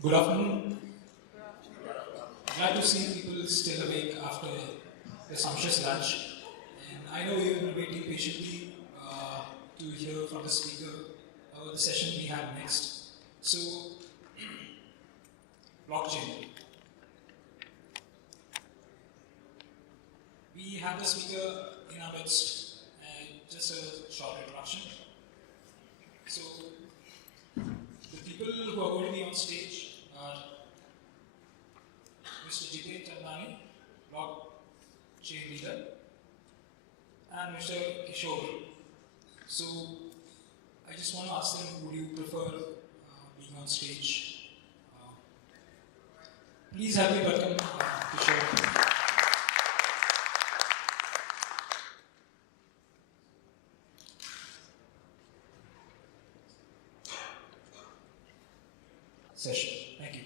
Good afternoon. Glad to see people still awake after the sumptuous lunch. And I know you've been waiting patiently to hear from the speaker about the session we have next. So, blockchain. We have the speaker in our midst, and just a short introduction. So, the people who are going to be on stage are Mr. Jiten Chandani, BlockChain leader, and Mr. Kishore. So, I just want to ask them, would you prefer being on stage? Please help me welcome Kishore. Session. Thank you.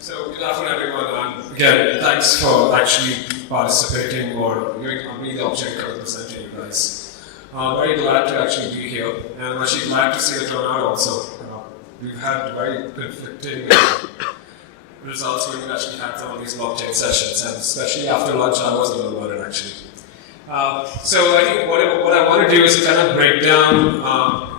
So, good afternoon, everyone. Again, thanks for actually participating or giving me the opportunity to present to you guys. I'm very glad to actually be here, and I'm actually glad to see the turnout also. We've had very conflicting results when we actually had some of these blockchain sessions, and especially after lunch, I was a little worried actually. So I think what I want to do is kind of break down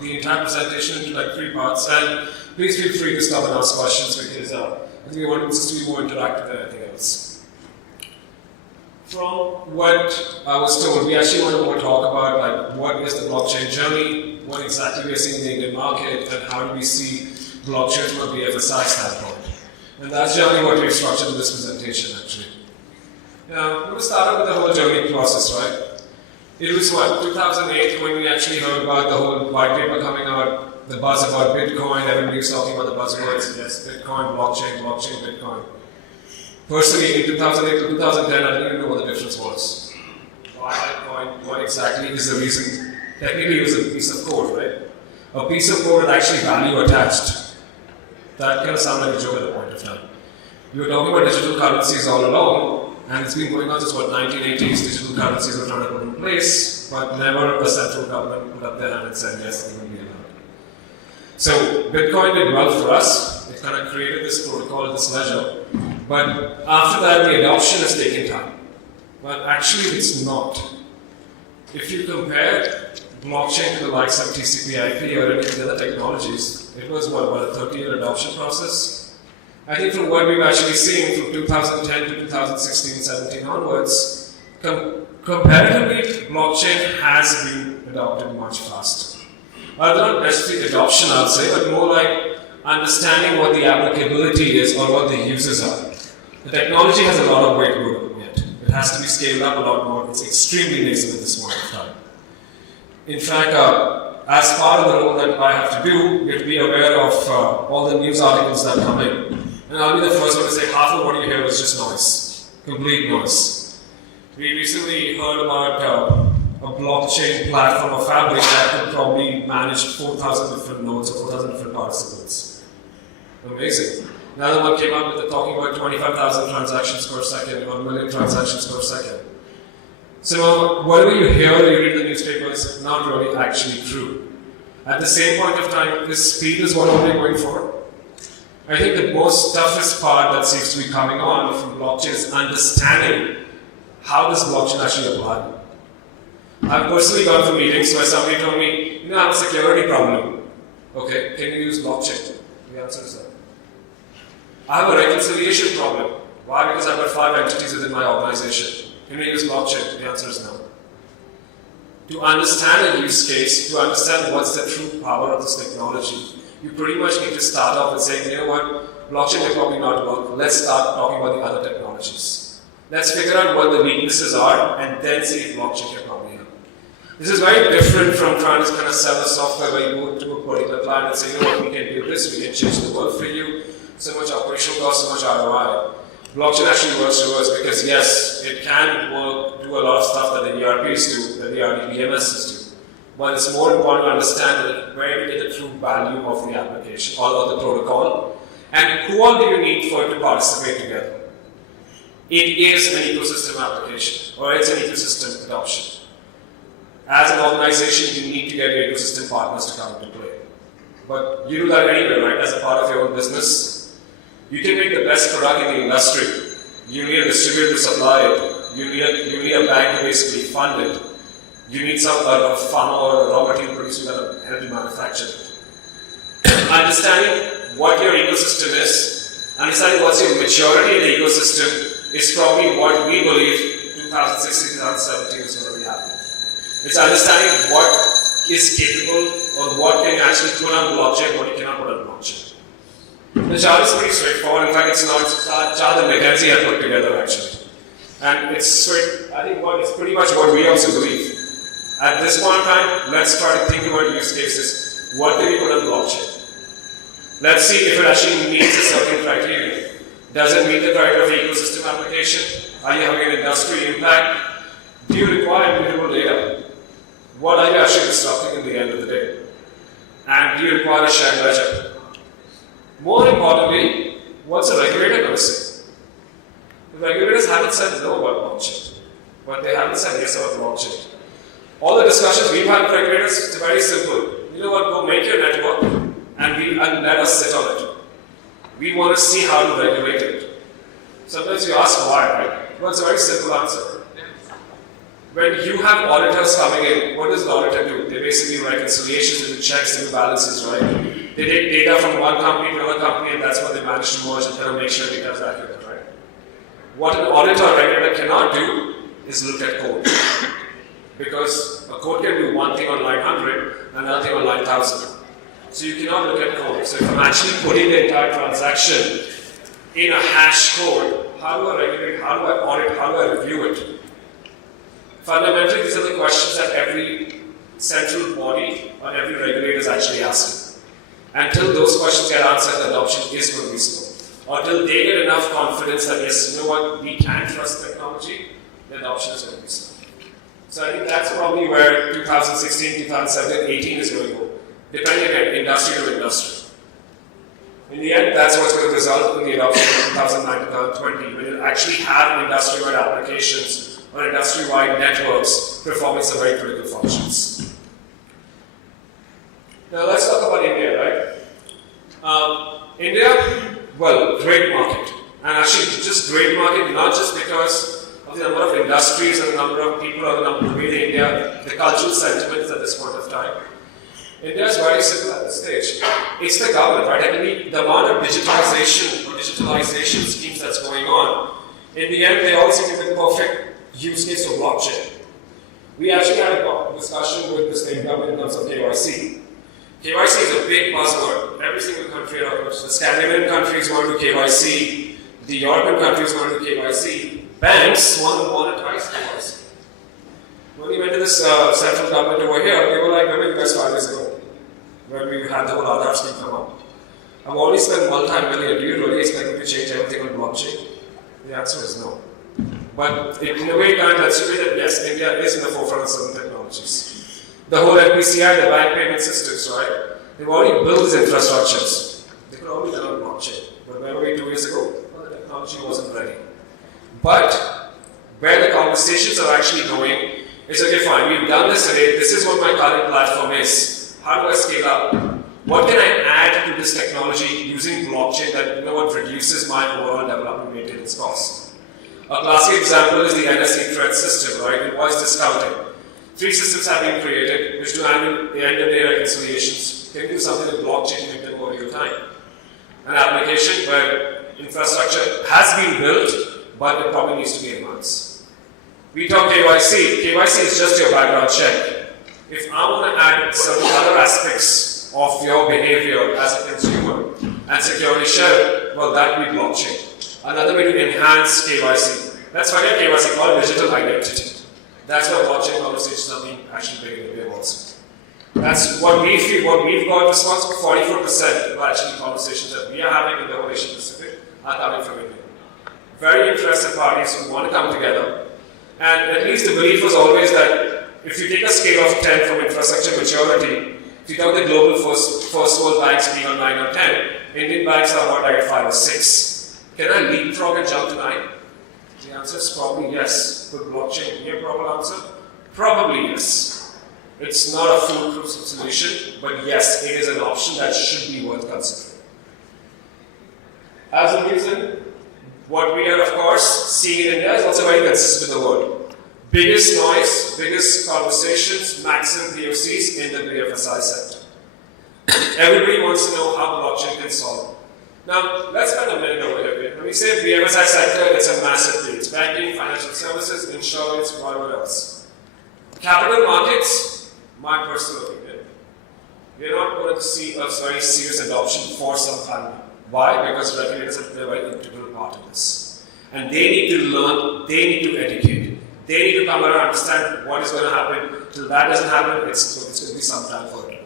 the entire presentation into like 3 parts, and please feel free to stop and ask questions because I think we want this to be more interactive than anything else. From what I was told, we actually want to more talk about like what is the blockchain journey, what exactly we are seeing in the Indian market, and how do we see blockchain from a BFSI standpoint. And that's generally what we've structured in this presentation actually. Now, I'm going to start out with the whole journey process, right? It was what, 2008 when we actually heard about the whole white paper coming out, the buzz about Bitcoin, everybody was talking about the buzzwords, yes, Bitcoin, blockchain, Bitcoin. Personally, in 2008 to 2010, I didn't even know what the difference was. Why Bitcoin, what exactly is the reason? Technically, it was a piece of code, right? A piece of code with actually value attached. That kind of sounded like a joke at the point of time. We were talking about digital currencies all along, and it's been going on since what, 1980s, digital currencies were trying to put in place, but never a central government put up their hand and said, yes, it will be allowed. So Bitcoin did well for us. It kind of created this protocol, this ledger. But after that, the adoption has taken time. But actually, it's not. If you compare blockchain to the likes of TCP/IP or any of the other technologies, it was what a 30-year adoption process. I think from what we've actually seen from 2010 to 2016-17 onwards, comparatively, blockchain has been adopted much faster. Not necessarily adoption, I would say, but more like understanding what the applicability is or what the uses are. The technology has a lot of way to go yet. It has to be scaled up a lot more. It's extremely nascent at this point of time. In fact, as part of the role that I have to do, you have to be aware of all the news articles that come in. And I'll be the first one to say half of what you hear is just noise, complete noise. We recently heard about a blockchain platform or fabric that could probably manage 4,000 different nodes or 4,000 different participants. Amazing. Another one came up with talking about 25,000 transactions per second, 1 million transactions per second. So whatever you hear or you read in the newspaper is not really actually true. At the same point of time, this speed is what we're going for. I think the most toughest part that seems to be coming on from blockchain is understanding how does blockchain actually apply. I've personally gone through meetings where somebody told me, I have a security problem. Okay, can you use blockchain? The answer is no. I have a reconciliation problem. Why? Because I've got 5 entities within my organization. Can we use blockchain? The answer is no. To understand a use case, to understand what's the true power of this technology, you pretty much need to start off with saying, you know what, blockchain will probably not work. Let's start talking about the other technologies. Let's figure out what the weaknesses are and then see if blockchain can probably help. This is very different from trying to kind of sell a software where you go to a particular client and say, you know what, we can do this, we can change the world for you, so much operational cost, so much ROI. Blockchain actually works reverse because yes, it can work, do a lot of stuff that the ERPs do, that the RDBMSs do. But it's more important to understand that where you get the true value of the application or the protocol, and who all do you need for it to participate together. It is an ecosystem application, or it's an ecosystem adoption. As an organization, you need to get your ecosystem partners to come into play. but you do that anyway, right, as a part of your own business. You can make the best product in the industry. You need a distributor to supply it. You need a bank to basically fund it. You need a farmer or a raw material producer to help you manufacture it. Understanding what your ecosystem is, understanding what's your maturity in the ecosystem is probably what we believe 2016, 2017 is going to be happening. It's understanding what is capable or what can you actually put on blockchain, what you cannot put on blockchain. The chart is pretty straightforward. In fact, it's a chart that McKinsey had put together actually. And it's straight, I think it's pretty much what we also believe. At this point in time, let's try to think about use cases. What can we put on blockchain? Let's see if it actually meets a certain criteria. Does it meet the criteria of ecosystem application? Are you having an industry impact? Do you require immutable data? What are you actually disrupting in the end of the day? And do you require a shared ledger? More importantly, what's the regulator going to say? The regulators haven't said no about blockchain, but they haven't said yes about blockchain. All the discussions we've had with regulators, it's very simple. You know what, go make your network and let us sit on it. We want to see how to regulate it. Sometimes you ask why, right? Well, it's a very simple answer. When you have auditors coming in, what does the auditor do? They basically do reconciliations, they do checks, they do balances, right? They take data from one company to another company, and that's what they manage to merge and kind of make sure data is accurate, right? What an auditor or regulator cannot do is look at code. Because a code can do one thing on line 100 and another thing on line 1000. So you cannot look at code. So if I'm actually putting the entire transaction in a hash code, how do I regulate, how do I audit, how do I review it? Fundamentally, these are the questions that every central body or every regulator is actually asking. Until those questions get answered, the adoption is going to be slow. Or until they get enough confidence that yes, you know what, we can trust technology, the adoption is going to be slow. So I think that's probably where 2016, 2017, 18 is going to go, depending on industry to industry. In the end, that's what's going to result in the adoption of 2009, 2020, when you actually have industry-wide applications or industry-wide networks performing some very critical functions. Now let's talk about India, right? India, well, great market. And actually just great market, not just because of the number of industries and the number of people or the way in India, the cultural sentiments at this point of time. India is very simple at this stage. It's the government, right? I mean, the amount of digitalization or digitalization schemes that's going on, in the end, they all seem to be the perfect use case for blockchain. We actually had a discussion with the state government in terms of KYC. KYC is a big buzzword. Every single country, the Scandinavian countries want to do KYC, the European countries want to do KYC, banks want to monetize KYC. When we went to this central government over here, they were like, remember you guys 5 years ago, when we had the whole Aadhaar scheme come up. I've already spent multi-million. Do you really expect me to change everything on blockchain? The answer is no. But in a way, kind of lets you know that yes, India is in the forefront of certain technologies. The whole NPCI, the bank payment systems, right? They've already built these infrastructures. They could already done on blockchain. But where were we 2 years ago? Well, the technology wasn't ready. But where the conversations are actually going is, okay, fine, we've done this today. This is what my current platform is. How do I scale up? What can I add to this technology using blockchain that, you know what, reduces my overall development maintenance cost? A classic example is the NSE threat system, right? Invoice discounting. 3 systems have been created which do end-of-day reconciliations. Can do something with blockchain to make them more real time. An application where infrastructure has been built, but it probably needs to be enhanced. We talk KYC. KYC is just your background check. If I want to add some other aspects of your behavior as a consumer and security share, well, that would be blockchain. Another way to enhance KYC. Let's forget KYC, called digital identity. That's where blockchain conversations are being actually big in India also. That's what we feel, what we've got response for 44% of actually conversations that we are having in the whole Asia Pacific are coming from India. Very interested parties who want to come together. And at least the belief was always that if you take a scale of 10 from infrastructure maturity, if you count the global first world banks being on 9 or 10, Indian banks are about like 5 or 6. Can I leapfrog and jump to 9? The answer is probably yes. With blockchain, your proper answer? Probably yes. It's not a foolproof solution, but yes, it is an option that should be worth considering. As a reason, what we are of course seeing in India is also very consistent with the world. Biggest noise, biggest conversations, maximum POCs in the BFSI sector. Everybody wants to know how blockchain can solve it. Now, let's spend a minute over here. When we say BFSI sector, it's a massive field. It's banking, financial services, insurance, whatever else. Capital markets, my personal opinion, we're not going to see a very serious adoption for some time now. Why? Because regulators are a very integral part of this. And they need to learn, they need to educate, they need to come around and understand what is going to happen. Till that doesn't happen, it's going to be some time for it.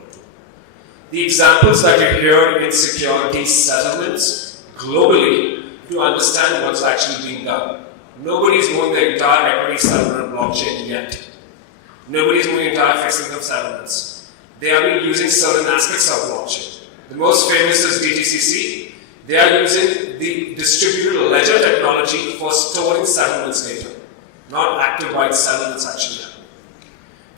The examples that you hear in securities settlements globally to understand what's actually being done. Nobody's moving the entire equity settlement on blockchain yet. Nobody's moving entire fixed income settlements. They are being using certain aspects of blockchain. The most famous is DTCC. They are using the distributed ledger technology for storing settlements data, not active byte settlements actually.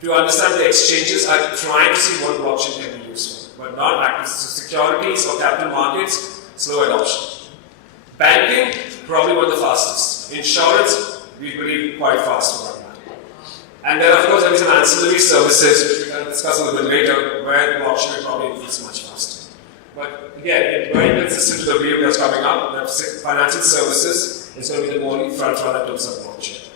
To understand the exchanges are trying to see what blockchain can be used for, but not active. So securities or capital markets, slow adoption. Banking, probably one of the fastest. Insurance, we believe quite fast about that. And then of course there is an ancillary services, which we can discuss a little bit later, where blockchain will probably increase much faster. But again, it's very consistent to the view that's coming up, that financial services is going to be the only front runner in terms of blockchain.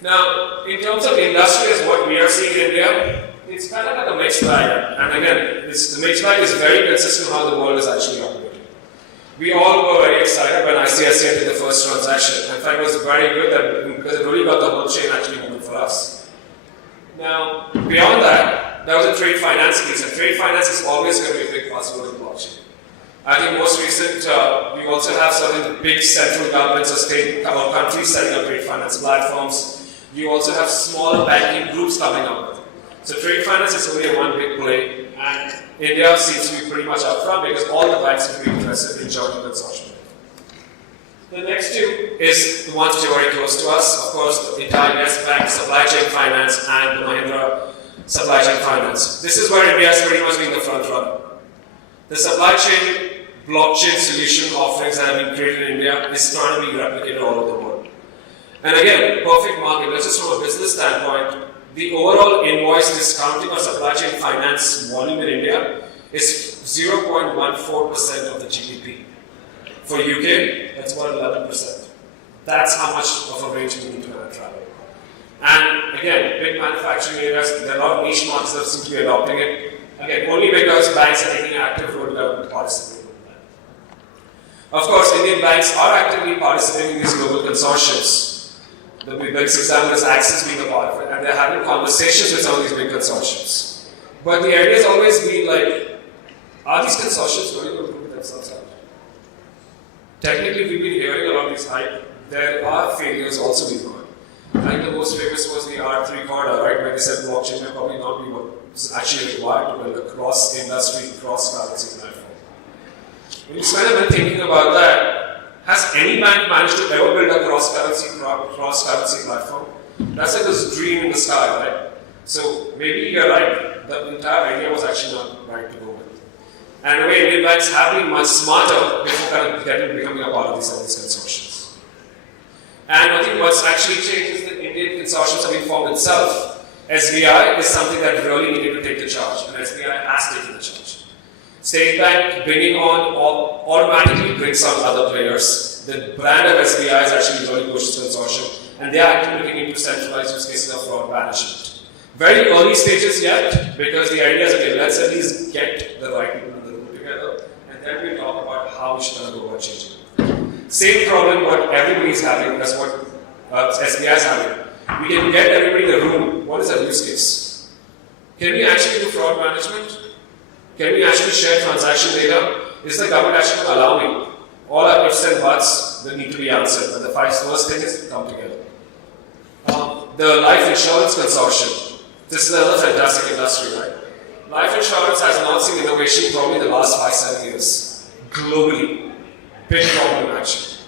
Now, in terms of industry, as what we are seeing in India, it's kind of like a mixed bag. And again, the mixed bag is very consistent with how the world is actually operating. We all were very excited when ICICI did the first transaction. In fact, it was very good that, because it really got the whole chain actually moving for us. Now, beyond that, there was a trade finance piece, and trade finance is always going to be a big possibility in blockchain. I think most recent, we also have certain big central governments or state or countries setting up trade finance platforms. You also have smaller banking groups coming up. So trade finance is only one big play, and India seems to be pretty much up front because all the banks are pretty interested in joining the consortium. The next two is the ones which are very close to us. Of course, the entire Yes Bank, Supply Chain Finance, and the Mahindra Supply Chain Finance. This is where India has pretty much been the front runner. The supply chain blockchain solution offerings that have been created in India is trying to be replicated all over the world. And again, perfect market. Let's just from a business standpoint, the overall invoice discounting or supply chain finance volume in India is 0.14% of the GDP. For UK, that's about 11%. That's how much of a range we need to travel. And again, big manufacturing areas, there are a lot of niche markets that seem to be adopting it. Again, only because banks are taking active role in participating in that. Of course, Indian banks are actively participating in these global consortiums. The biggest example is Axis being a part of it, and they're having conversations with some of these big consortiums. But the idea has always been like, are these consortiums really going to prove themselves out? Technically, we've been hearing a lot of these hype. There are failures also being heard. I think the most famous was the R3 corridor, right, where they said blockchain may probably not be what is actually required to build a cross-industry, cross-currency platform. When you spend a minute thinking about that, has any bank managed to ever build a cross-currency platform? That's like this dream in the sky, right? So maybe you're right, the entire idea was actually not right to go with. And in a way, Indian banks have been much smarter before kind of becoming a part of these consortiums. And I think what's actually changed is that Indian consortiums have been formed itself. SBI is something that really needed to take the charge, and SBI has taken the charge. State Bank bringing on automatically brings on other players. The brand of SBI is actually really pushed this consortium, and they are actually looking into centralized use cases of fraud management. Very early stages yet, because the idea is, okay, let's at least get the right people in the room together, and then we'll talk about how we should go about changing it. Same problem what everybody is having, that's what SBI is having. We can get everybody in the room. What is our use case? Can we actually do fraud management? Can we actually share transaction data? Is the government actually going to allow me? All our ifs and buts that need to be answered. And the first thing is to come together. The life insurance consortium. This is another fantastic industry, right? Life insurance has not seen innovation probably in the last 5-7 years. Globally. Big problem actually.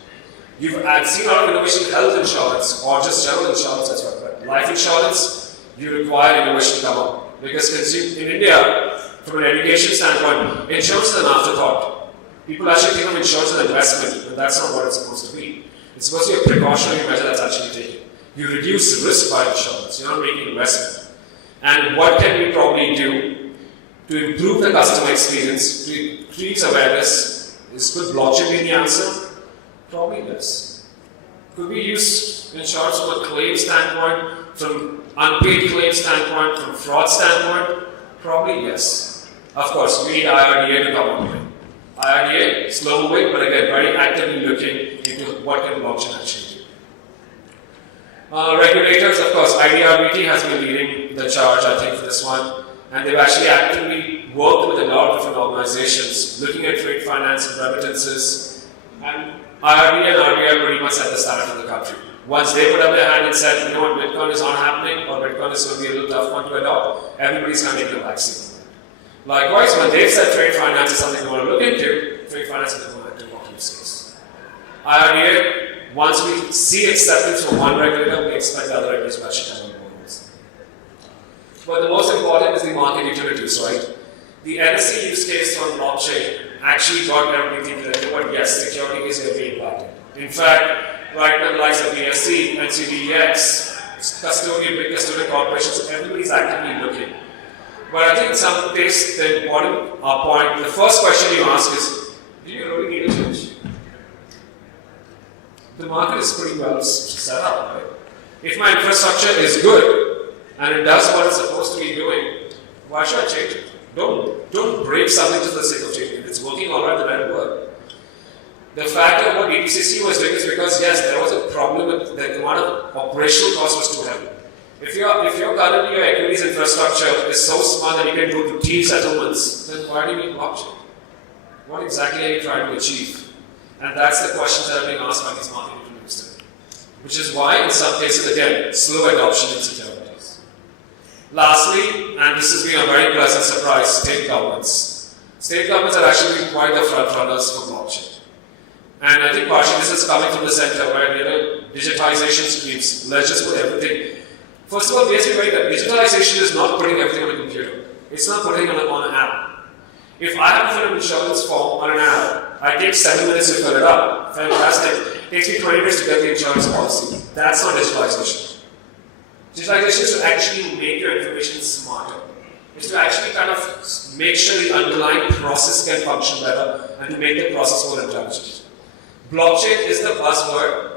You've seen a lot of innovation in health insurance or just general insurance as well. But life insurance, you require innovation to come up. Because in India, from an education standpoint, insurance is an afterthought. People actually think of insurance as an investment, but that's not what it's supposed to be. It's supposed to be a precautionary measure that's actually taken. You reduce risk by insurance, you're not making investment. And what can we probably do to improve the customer experience, to increase awareness? Could blockchain be the answer? Probably yes. Could we use insurance from a claim standpoint, from unpaid claim standpoint, from fraud standpoint? Probably yes. Of course, we need IRDA to come on board. IRDA, slow moving, but again, very actively looking into what can blockchain actually do. Regulators, of course, IDRBT has been leading the charge, I think, for this one. And they've actually actively worked with a lot of different organizations, looking at trade finance and remittances. And IRDA and RBI pretty much set the standard for the country. Once they put up their hand and said, you know what, Bitcoin is not happening, or Bitcoin is going to be a little tough one to adopt, everybody's going to take the vaccine. Likewise, when they've said trade finance is something they want to look into, trade finance is going to walk use case. IRDA, once we see acceptance from one regulator, we expect the other regulators to actually come on board with this. But the most important is the market utilities, right? The NSC use case on blockchain actually got everything to the yes, security is going to be impacted. In fact, right now, the likes of BSC, NCDEX, big custodian corporations, everybody's actively looking. But I think in some case, the important point, the first question you ask is, do you really need a change? The market is pretty well set up, right? If my infrastructure is good, and it does what it's supposed to be doing, why should I change it? Don't break something just for the sake of changing it. It's working all right, then let it work. The fact that what DTCC was doing is because, yes, there was a problem with the amount of operational cost was too heavy. If your currently your equities infrastructure is so smart that you can do routine settlements, then why do you need blockchain? What exactly are you trying to achieve? And that's the questions that are being asked by these market utilities today. Which is why, in some cases, again, slow adoption in securities. Lastly, and this has been a very pleasant surprise, state governments. State governments are actually quite the front runners for blockchain. And I think partially this is coming from the center where digitization streams, let's just put everything. First of all, we have to be very clear, digitalization is not putting everything on a computer. It's not putting it on an app. If I have to fill an insurance form on an app, I take 7 minutes to fill it up. Fantastic. It takes me 20 minutes to get the insurance policy. That's not digitalization. Digitalization is to actually make your information smarter. It's to actually kind of make sure the underlying process can function better and to make the process more intelligent. Blockchain is the buzzword,